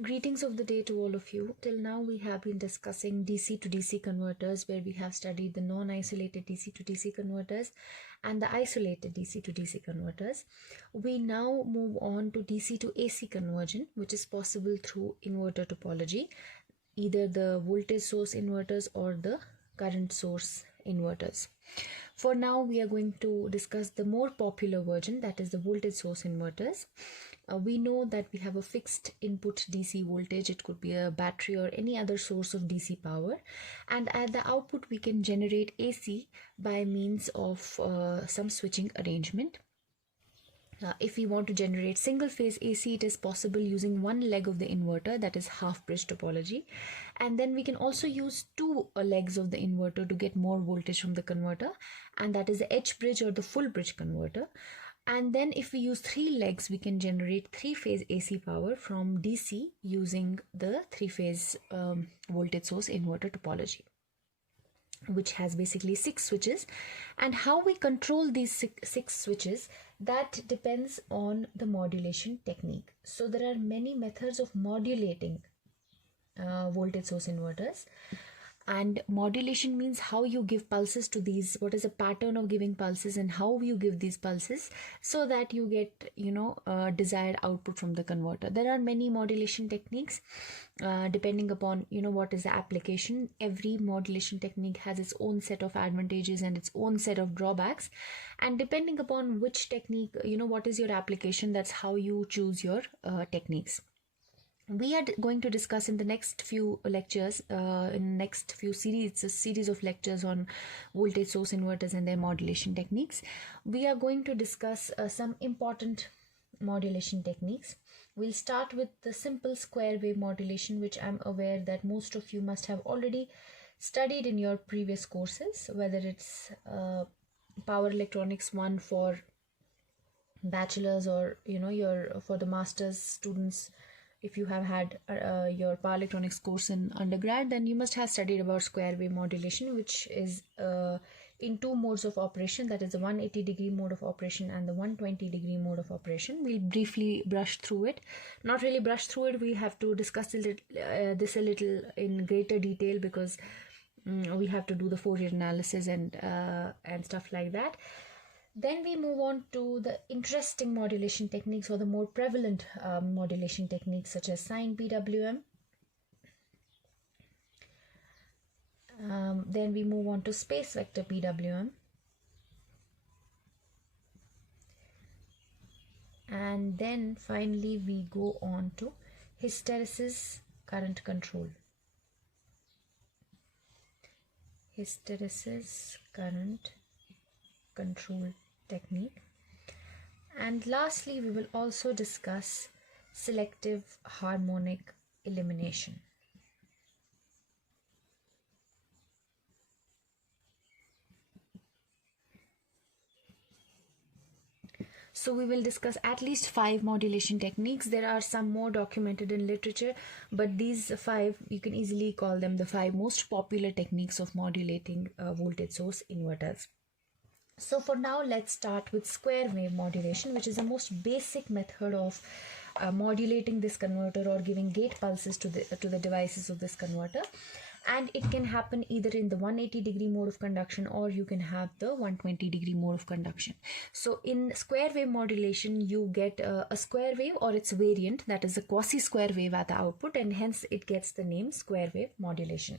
Greetings of the day to all of you. Till now we have been discussing DC to DC converters, where we have studied the non-isolated DC to DC converters and the isolated DC to DC converters. We now move on to DC to AC conversion, which is possible through inverter topology, either the voltage source inverters or the current source inverters. For now, we are going to discuss the more popular version, that is the voltage source inverters. We know that we have a fixed input DC voltage. It could be a battery or any other source of DC power, and at the output we can generate AC by means of some switching arrangement. If we want to generate single phase AC, it is possible using one leg of the inverter, that is half bridge topology, and then we can also use two legs of the inverter to get more voltage from the converter, and that is the edge bridge or the full bridge converter. And then if we use three legs, we can generate three-phase AC power from DC using the three-phase voltage source inverter topology, which has basically 6 switches. And how we control these six switches, that depends on the modulation technique. So there are many methods of modulating voltage source inverters. And modulation means how you give pulses to these, what is the pattern of giving pulses and how you give these pulses so that you get desired output from the converter. There are many modulation techniques depending upon what is the application. Every modulation technique has its own set of advantages and its own set of drawbacks, and depending upon which technique, what is your application, that's how you choose your techniques. We are going to discuss in the next few lectures, in next few series, it's a series of lectures on voltage source inverters and their modulation techniques. We are going to discuss some important modulation techniques. We'll start with the simple square wave modulation, which I'm aware that most of you must have already studied in your previous courses, whether it's Power Electronics 1 for bachelors or for the master's students. If you have had your power electronics course in undergrad, then you must have studied about square wave modulation, which is in two modes of operation, that is the 180-degree mode of operation and the 120-degree mode of operation. We'll briefly brush through it. Not really brush through it, we have to discuss this a little in greater detail, because we have to do the Fourier analysis and stuff like that. Then we move on to the interesting modulation techniques, or the more prevalent modulation techniques, such as sine PWM. Then we move on to space vector PWM. And then finally we go on to hysteresis current control. Hysteresis current control technique. And lastly, we will also discuss selective harmonic elimination. So we will discuss at least 5 modulation techniques. There are some more documented in literature, but these 5, you can easily call them the 5 most popular techniques of modulating voltage source inverters. So for now, let's start with square wave modulation, which is the most basic method of modulating this converter or giving gate pulses to the devices of this converter. And it can happen either in the 180-degree mode of conduction, or you can have the 120-degree mode of conduction. So in square wave modulation, you get a square wave or its variant, that is a quasi-square wave at the output, and hence it gets the name square wave modulation.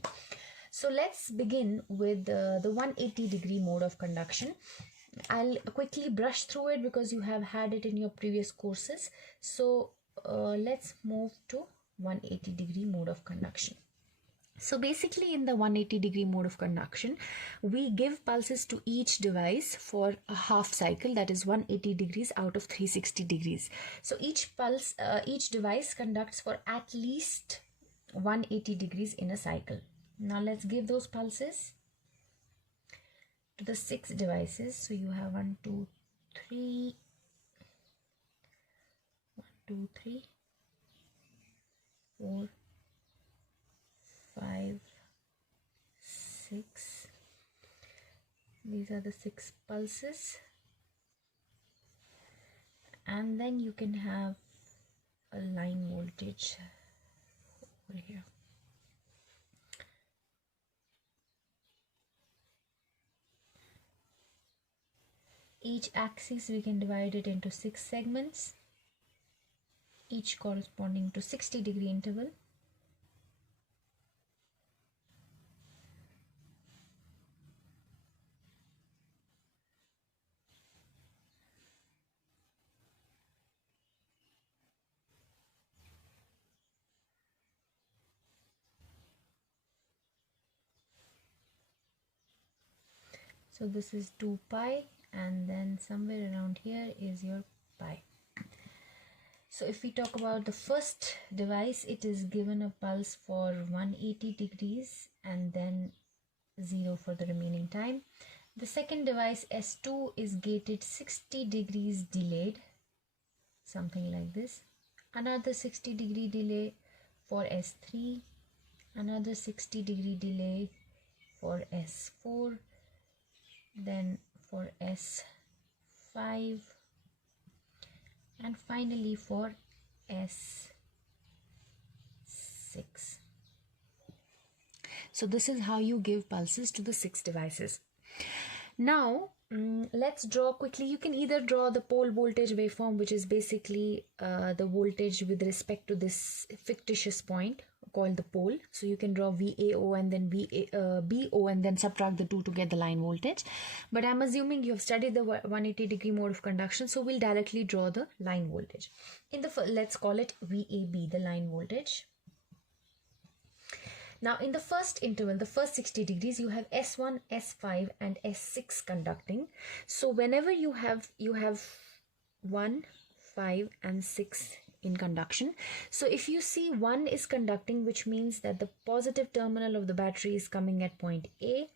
So let's begin with the 180-degree mode of conduction. I'll quickly brush through it because you have had it in your previous courses. So let's move to 180-degree mode of conduction. So basically, in the 180-degree mode of conduction, we give pulses to each device for a half cycle, that is 180 degrees out of 360 degrees. So each pulse, each device conducts for at least 180 degrees in a cycle. Now let's give those pulses to the 6 devices. So you have 1, 2, 3, 1, 2, 3, 4, 5, 6. These are the 6 pulses. And then you can have a line voltage over here. Each axis we can divide it into 6 segments, each corresponding to 60-degree interval. So this is 2 pi, and then somewhere around here is your pi. So if we talk about the first device, it is given a pulse for 180 degrees and then 0 for the remaining time. The second device, S2, is gated 60 degrees delayed, something like this. Another 60-degree delay for S3, another 60-degree delay for S4, then for S5, and finally for S6. So this is how you give pulses to the 6 devices. Now let's draw quickly. You can either draw the pole voltage waveform, which is basically the voltage with respect to this fictitious point called the pole. So you can draw VAO and then BO and then subtract the two to get the line voltage. But I'm assuming you have studied the 180-degree mode of conduction, so we'll directly draw the line voltage. Let's call it VAB, the line voltage. Now in the first interval, the first 60 degrees, you have S1, S5 and S6 conducting. So whenever you have 1, 5 and 6 in conduction. So if you see 1 is conducting, which means that the positive terminal of the battery is coming at point A,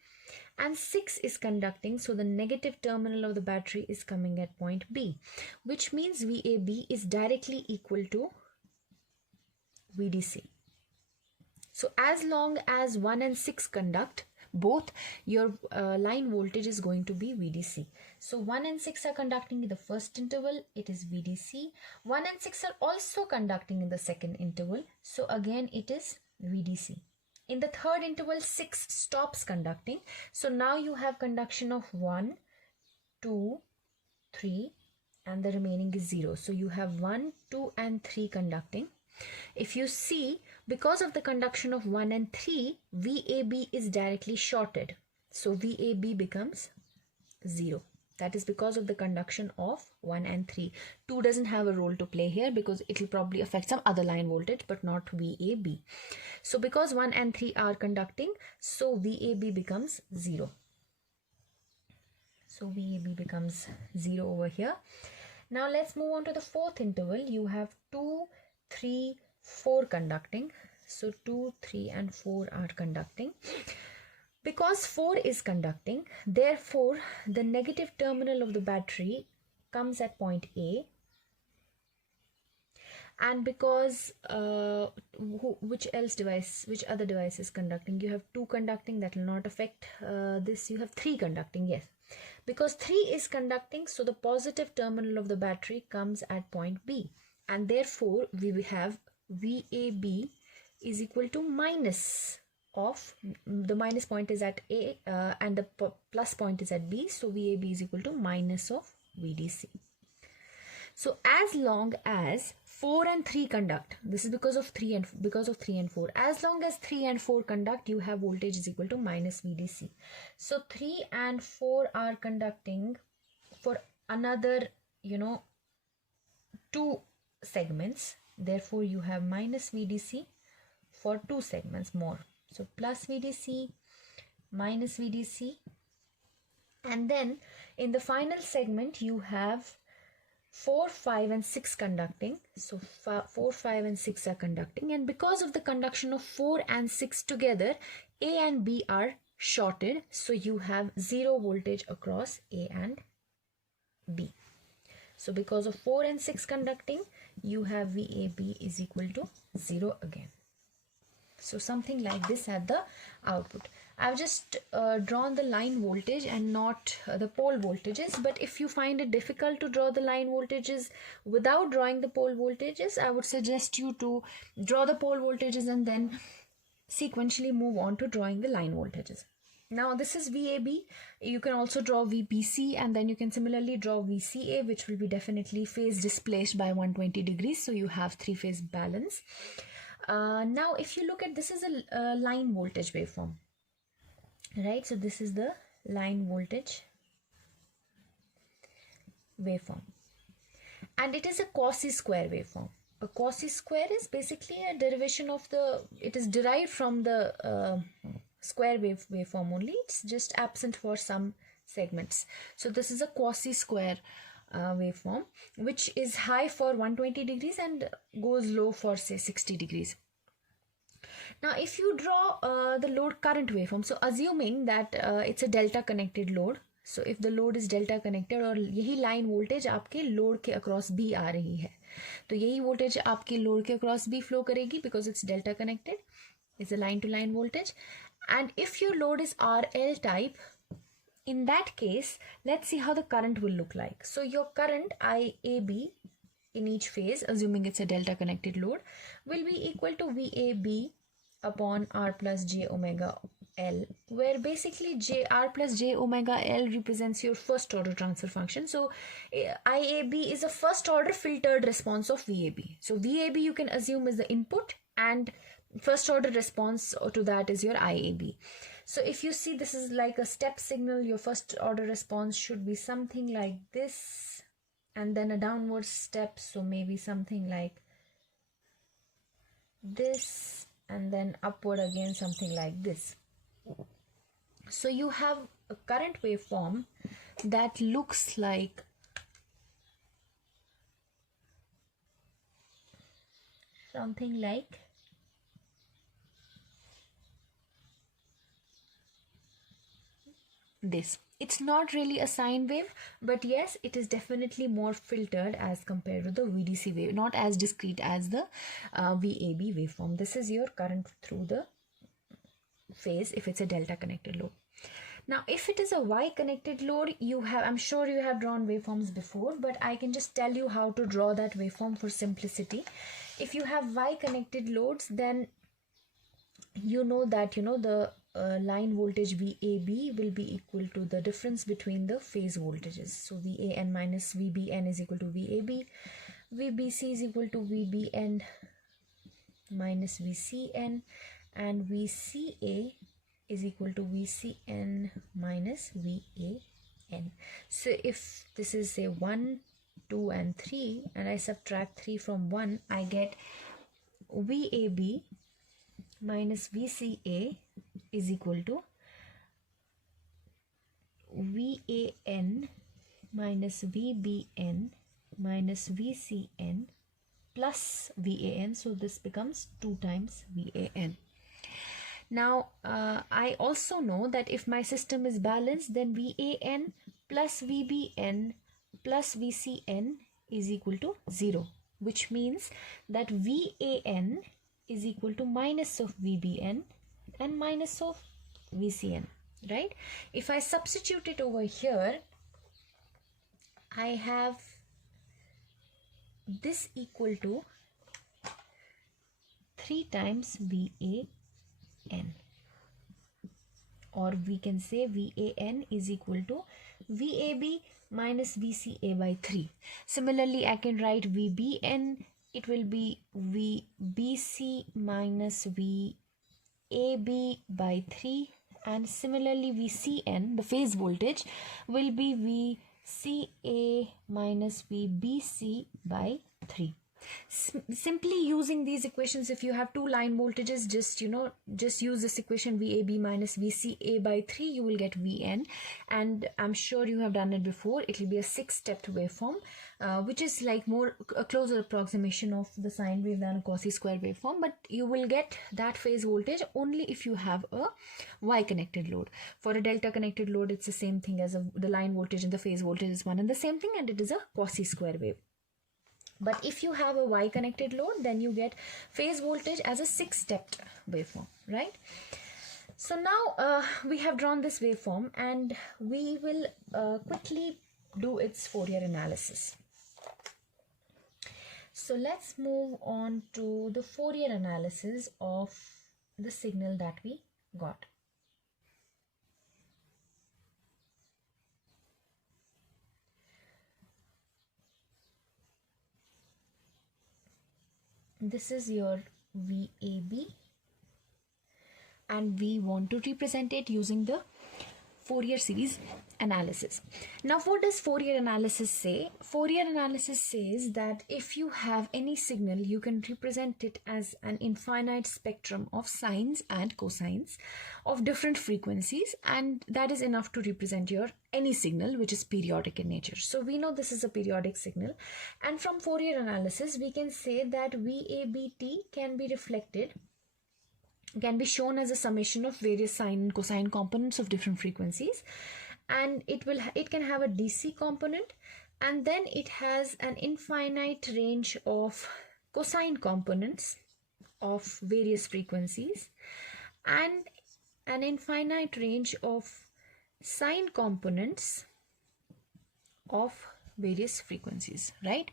and 6 is conducting, so the negative terminal of the battery is coming at point B, which means VAB is directly equal to VDC. So as long as 1 and 6 conduct both, your line voltage is going to be VDC. So 1 and 6 are conducting in the first interval, it is VDC. 1 and 6 are also conducting in the second interval, so again it is VDC. In the third interval, 6 stops conducting, so now you have conduction of 1, 2, 3 and the remaining is 0. So you have 1, 2 and 3 conducting. If you see, because of the conduction of 1 and 3, VAB is directly shorted. So VAB becomes 0. That is because of the conduction of 1 and 3. 2 doesn't have a role to play here because it will probably affect some other line voltage but not VAB. So because 1 and 3 are conducting, so VAB becomes 0. So VAB becomes 0 over here. Now let's move on to the fourth interval. You have 2, 3, 4 conducting. So 2, 3 and 4 are conducting. Because 4 is conducting, therefore the negative terminal of the battery comes at point A. And because which other device is conducting? You have 2 conducting, that will not affect this. You have 3 conducting, yes. Because 3 is conducting, so the positive terminal of the battery comes at point B. And therefore we have VAB is equal to minus of, the minus point is at A and the plus point is at B, so VAB is equal to minus of VDC. So as long as 4 and 3 conduct, this is because of 3 and 4, as long as 3 and 4 conduct, you have voltage is equal to minus VDC. So 3 and 4 are conducting for another 2 segments, therefore you have minus VDC for 2 segments more. So plus VDC, minus VDC, and then in the final segment you have 4, 5 and 6 conducting. So 4, 5 and 6 are conducting, and because of the conduction of 4 and 6 together, A and B are shorted, so you have 0 voltage across A and B. So because of 4 and 6 conducting, you have VAB is equal to 0 again. So something like this at the output. I've just drawn the line voltage and not the pole voltages. But if you find it difficult to draw the line voltages without drawing the pole voltages, I would suggest you to draw the pole voltages and then sequentially move on to drawing the line voltages. Now this is VAB. You can also draw VBC, and then you can similarly draw VCA, which will be definitely phase displaced by 120 degrees. So you have three-phase balance. Now if you look at, this is a line voltage waveform, right? So this is the line voltage waveform, and it is a Cauchy square waveform. A Cauchy square is basically a derivation of it is derived from the square waveform only. It's just absent for some segments. So this is a Cauchy square waveform, which is high for 120 degrees and goes low for say 60 degrees. Now if you draw the load current waveform, so assuming that it's a delta connected load, so if the load is delta connected और यही line voltage आपके load के across B आ रही है, तो यही voltage आपके load के across B flow करेगी because it's delta connected. It's a line to line voltage. And if your load is RL type, in that case, let's see how the current will look like. So your current IAB in each phase, assuming it's a delta connected load, will be equal to VAB upon R plus J omega L, where basically R plus J omega L represents your first order transfer function. So IAB is a first order filtered response of VAB. So VAB you can assume is the input, and first order response to that is your IAB. So if you see, this is like a step signal. Your first order response should be something like this, and then a downward step, so maybe something like this, and then upward again something like this. So you have a current waveform that looks like something like this. It's not really a sine wave, but yes, it is definitely more filtered as compared to the VDC wave, not as discrete as the VAB waveform. This is your current through the phase if it's a delta connected load. Now if it is a Y connected load, I'm sure you have drawn waveforms before, but I can just tell you how to draw that waveform for simplicity. If you have Y connected loads, then you know that the line voltage VAB will be equal to the difference between the phase voltages. So VAN minus VBN is equal to VAB, VBC is equal to VBN minus VCN, and VCA is equal to VCN minus VAN. So if this is say 1, 2 and 3, and I subtract 3 from 1, I get VAB minus VCA is equal to VAN minus VBN minus VCN plus VAN. So this becomes 2 times VAN. Now I also know that if my system is balanced, then VAN plus VBN plus VCN is equal to 0, which means that VAN is equal to minus of VBN and minus of VCN, right? If I substitute it over here, I have this equal to 3 times VAN, or we can say VAN is equal to VAB minus VCA by 3. Similarly, I can write VBN, it will be VBC minus VAB by 3, and similarly VCN, the phase voltage, will be VCA minus VBC by 3. Simply using these equations, if you have 2 line voltages, just use this equation VAB minus VCA by 3, you will get VN, and I'm sure you have done it before. It will be a 6-stepped waveform, which is like a closer approximation of the sine wave than a Cauchy square waveform, but you will get that phase voltage only if you have a Y connected load. For a delta connected load, it's the same thing as the line voltage and the phase voltage is one and the same thing, and it is a Cauchy square wave. But if you have a Y connected load, then you get phase voltage as a 6-stepped waveform, right? So now we have drawn this waveform, and we will quickly do its Fourier analysis. So let's move on to the Fourier analysis of the signal that we got. This is your VAB, and we want to represent it using the Fourier series analysis. Now, what does Fourier analysis say? Fourier analysis says that if you have any signal, you can represent it as an infinite spectrum of sines and cosines of different frequencies, and that is enough to represent your any signal which is periodic in nature. So we know this is a periodic signal, and from Fourier analysis we can say that VABT can be shown as a summation of various sine and cosine components of different frequencies, and it can have a DC component, and then it has an infinite range of cosine components of various frequencies and an infinite range of sine components of various frequencies, right?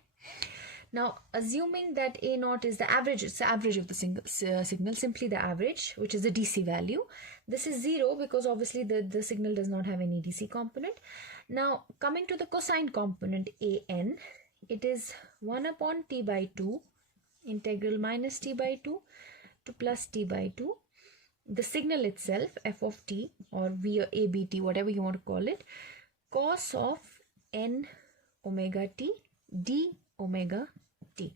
Now, assuming that A naught is the average, it's the average of the signal, simply the average, which is the DC value. This is 0 because obviously the signal does not have any DC component. Now, coming to the cosine component AN, it is 1 upon T by 2, integral minus T by 2 to plus T by 2. The signal itself, f of t or v or ABT, whatever you want to call it, cos of n omega t d omega t.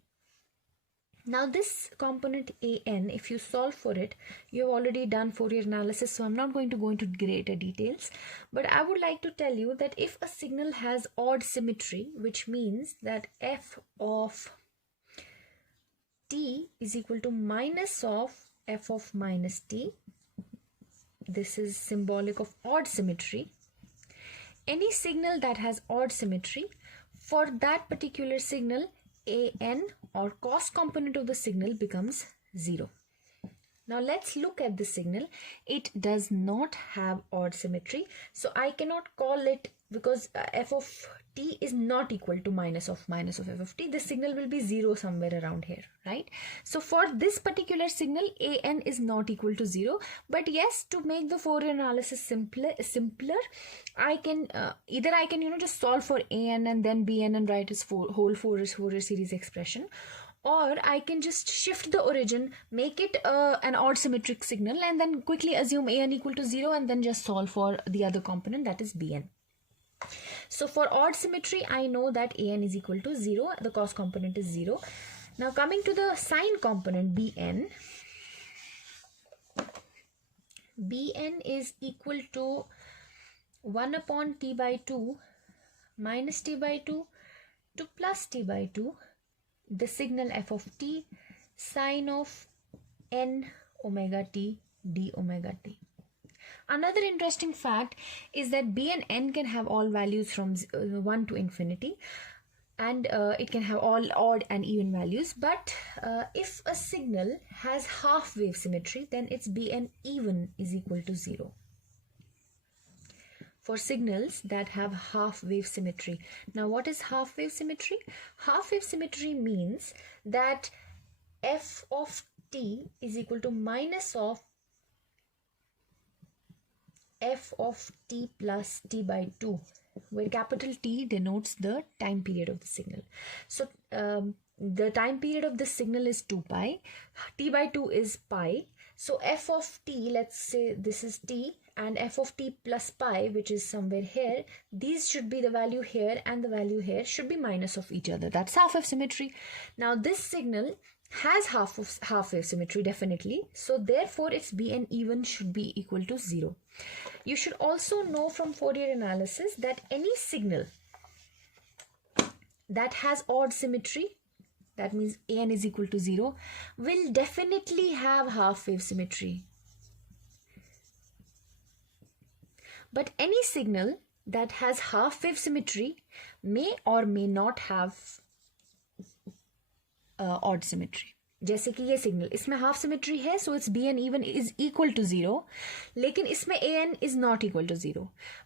Now this component AN, if you solve for it, you have already done Fourier analysis, so I'm not going to go into greater details, but I would like to tell you that if a signal has odd symmetry, which means that f of t is equal to minus of f of minus t, this is symbolic of odd symmetry. Any signal that has odd symmetry, for that particular signal, AN or cos component of the signal becomes 0. Now let's look at the signal. It does not have odd symmetry, so I cannot call it, because f of t is not equal to minus of f of t. The signal will be 0 somewhere around here, right? So for this particular signal, AN is not equal to 0. But yes, to make the Fourier analysis simpler, I can either I can just solve for AN and then BN and write its whole Fourier series expression, or I can just shift the origin, make it an odd symmetric signal, and then quickly assume AN equal to 0 and then just solve for the other component, that is BN. So for odd symmetry, I know that AN is equal to 0, the cos component is 0. Now coming to the sine component BN, BN is equal to 1 upon T by 2 minus T by 2 to plus T by 2, the signal f of t sine of n omega t d omega t. Another interesting fact is that B and N can have all values from 1 to infinity, and it can have all odd and even values, but if a signal has half wave symmetry, then its Bn even is equal to 0. For signals that have half wave symmetry. Now what is half wave symmetry? Half wave symmetry means that f of t is equal to minus of f of t plus t by 2, where capital T denotes the time period of the signal. So the time period of this signal is 2 pi, t by 2 is pi. So f of t, let's say this is t, and f of t plus pi, which is somewhere here, these should be the value here and the value here should be minus of each other. That's half wave symmetry. Now this signal has half wave symmetry definitely, so therefore its Bn even should be equal to 0. You should also know from Fourier analysis that any signal that has odd symmetry, that means An is equal to 0, will definitely have half wave symmetry. But any signal that has half wave symmetry may or may not have odd symmetry. जैसे कि ये signal, इसमें half symmetry है, so it's B N even is equal to zero, लेकिन इसमें A N is not equal to zero.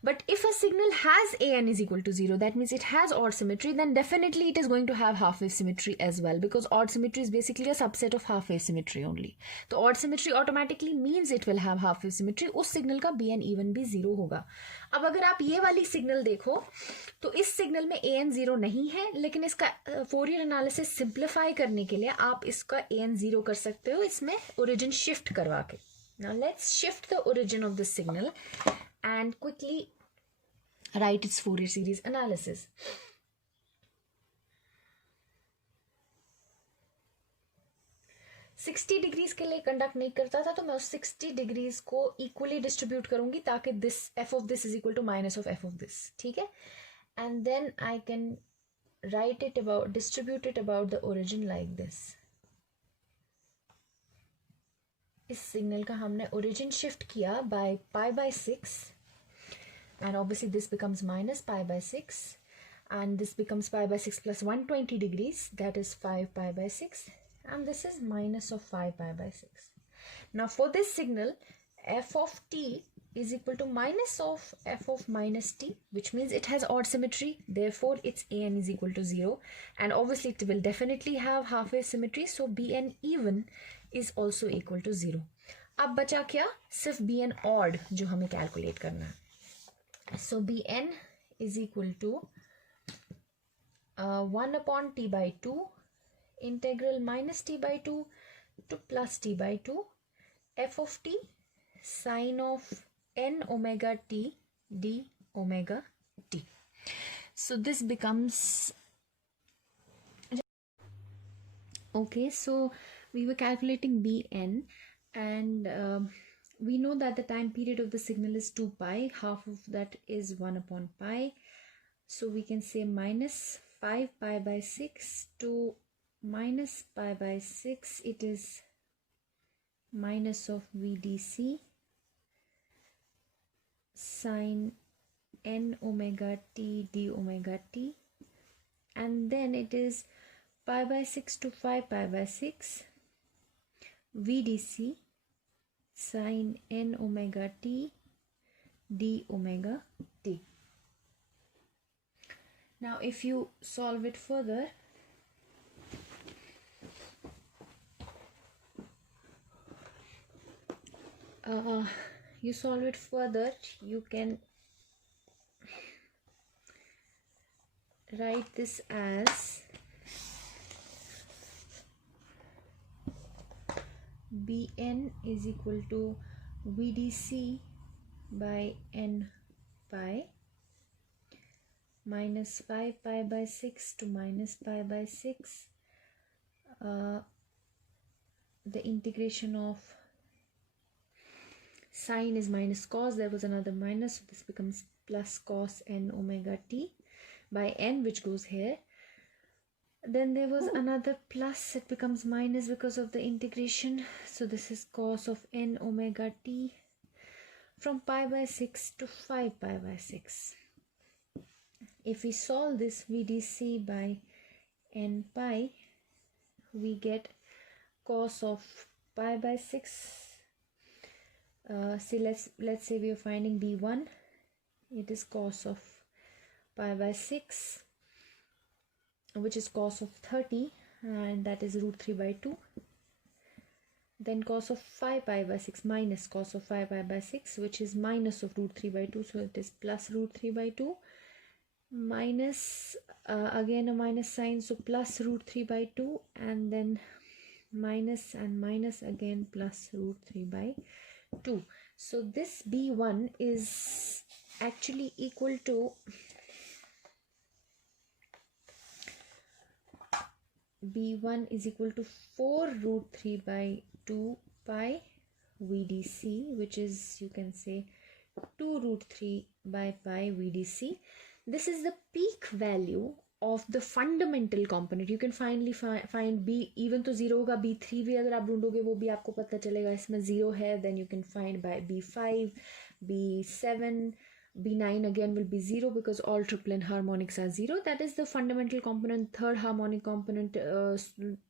But if a signal has A N is equal to zero, that means it has odd symmetry, then definitely it is going to have half wave symmetry as well, because odd symmetry is basically a subset of half wave symmetry only. तो odd symmetry automatically means it will have half wave symmetry. उस signal का B N even भी zero होगा. अब अगर आप ये वाली सिग्नल देखो तो इस सिग्नल में ए एन जीरो नहीं है, लेकिन इसका फोरियर एनालिसिस सिंप्लीफाई करने के लिए आप इसका ए एन जीरो कर सकते हो इसमें ओरिजिन शिफ्ट करवा के. Now let's shift the origin of this signal and quickly right it's Fourier series analysis. Sixty degrees के लिए कंडक्ट नहीं करता था, तो मैं उस 60 डिग्रीज को इक्वली डिस्ट्रीब्यूट करूंगी ताकि this f of this is equal to minus of f of this. ठीक है, and then I can write it about, distribute it about the origin like this. इस सिग्नल का हमने ओरिजिन शिफ्ट किया by pi by 6, and obviously this becomes minus pi by 6, and this becomes pi by 6 plus 120 degrees, that is 5 pi by 6, and this is minus of 5 pi by 6. Now for this signal, f of t is equal to minus of f of minus t, which means it has odd symmetry, therefore its an is equal to 0, and obviously it will definitely have half wave symmetry, so bn even is also equal to 0. अब बचा क्या, सिर्फ bn odd जो हमें calculate करना है. So bn is equal to 1 upon t by 2 integral minus t by 2 to plus t by 2 f of t sine of n omega t d omega t. So this becomes, okay, so we were calculating bn, and we know that the time period of the signal is 2 pi, half of that is 1 upon pi, so we can say minus 5 pi by 6 to minus pi by 6, it is minus of vdc sine n omega t d omega t, and then it is pi by 6 to 5 pi by 6 vdc sine n omega t d omega t. Now if you solve it further, you can write this as bn is equal to vdc by n pi minus 5 pi by 6 to minus pi by 6, the integration of sine is minus cos, there was another minus, so this becomes plus cos n omega t by n, which goes here. Then there was another plus, it becomes minus because of the integration, so this is cos of n omega t from pi by 6 to 5 pi by 6. If we solve this vdc by n pi, we get cos of pi by 6. See, let's say we are finding b1, it is cos of pi by 6, which is cos of 30, and that is root 3 by 2. Then cos of 5 pi by 6 minus cos of 5 pi by 6, which is minus of root 3 by 2, so it is plus root 3 by 2, minus again a minus sign, so plus root 3 by 2, and then minus and minus again plus root 3 by 2. So this b1 is actually equal to b1 is equal to 4 root 3 by 2 pi vdc, which is, you can say, 2 root 3 by pi vdc. This is the peak value of the fundamental component. You can finally find b even तो 0 होगा, b3 भी अगर आप ढूंढोगे वो भी आपको पता चलेगा इसमें 0 है. Then you can find by b5, b7, B9 again will be 0 because all triplet harmonics are 0. That is the fundamental component, third harmonic component,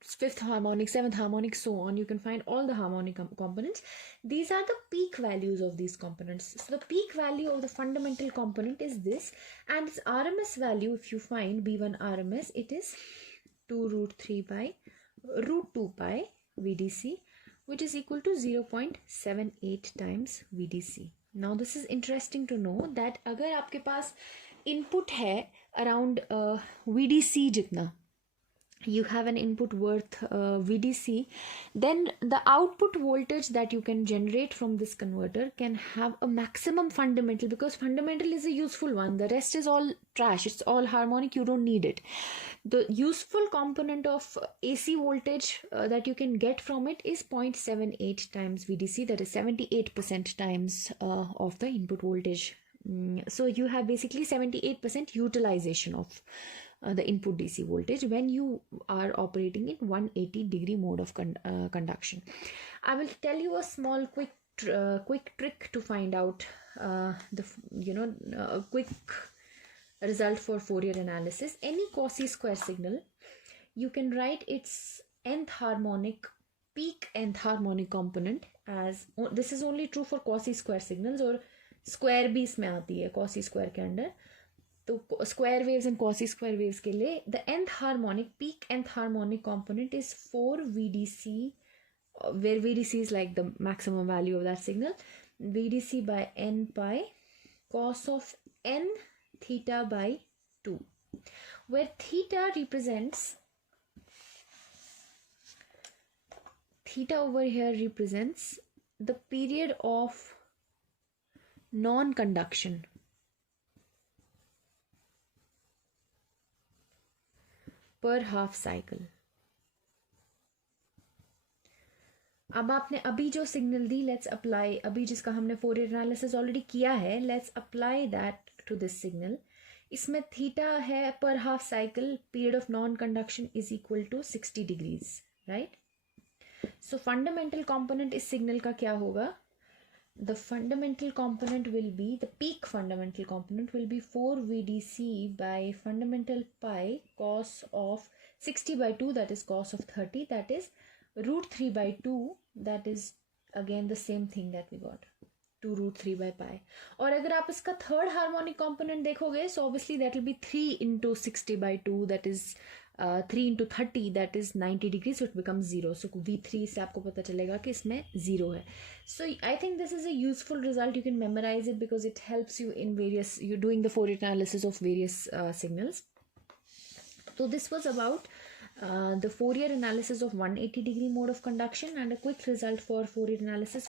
fifth harmonic, seventh harmonic, so on. You can find all the harmonic components. These are the peak values of these components. So the peak value of the fundamental component is this, and its RMS value, if you find B1 RMS, it is 2 root 3 by root 2 pi VDC, which is equal to 0.78 times VDC. Now this is interesting to know that अगर आपके पास input है around VDC जितना, you have an input worth VDC, then the output voltage that you can generate from this converter can have a maximum fundamental, because fundamental is a useful one. The rest is all trash. It's all harmonic. You don't need it. The useful component of AC voltage that you can get from it is 0.78 times VDC. That is 78% times of the input voltage. So you have basically 78% utilization of the input DC voltage when you are operating in 180 degree mode of conduction. I will tell you a small quick trick to find out a quick result for Fourier analysis. Any Cauchy square signal, you can write its nth harmonic, peak nth harmonic component as, this is only true for Cauchy square signals, और square भी इसमें आती है Cauchy square के अंदर. तो square waves and Cauchy square waves के लिए the nth harmonic, peak nth harmonic component is 4 VDC, where VDC is like the maximum value of that signal, VDC by n pi cos of n theta by 2, where theta over here represents the period of non-conduction per half cycle. अब आपने अभी जो signal the, let's apply, अभी जिसका हमने Fourier analysis already किया है, let's apply that to this signal. इसमें थीटा है पर half cycle, period of non conduction is equal to 60 degrees, right. So fundamental component इस सिग्नल का क्या होगा? The fundamental component will be, the peak fundamental component will be 4 VDC by fundamental pi cos of 60 by 2, that is cos of 30, that is root 3 by 2, that is again the same thing that we got, 2 root 3 by pi. और अगर आप इसका third harmonic component देखोगे, so obviously that will be 3 into 60 by 2, that is 3 into 30, that is 90 degrees, so it becomes 0. So V3 से आपको पता चलेगा कि इसमें 0 है. So I think this is a useful result. You can memorize it because it helps you in various, you're doing the Fourier analysis of various signals. So this was about the Fourier analysis of 180 degree mode of conduction and a quick result for Fourier analysis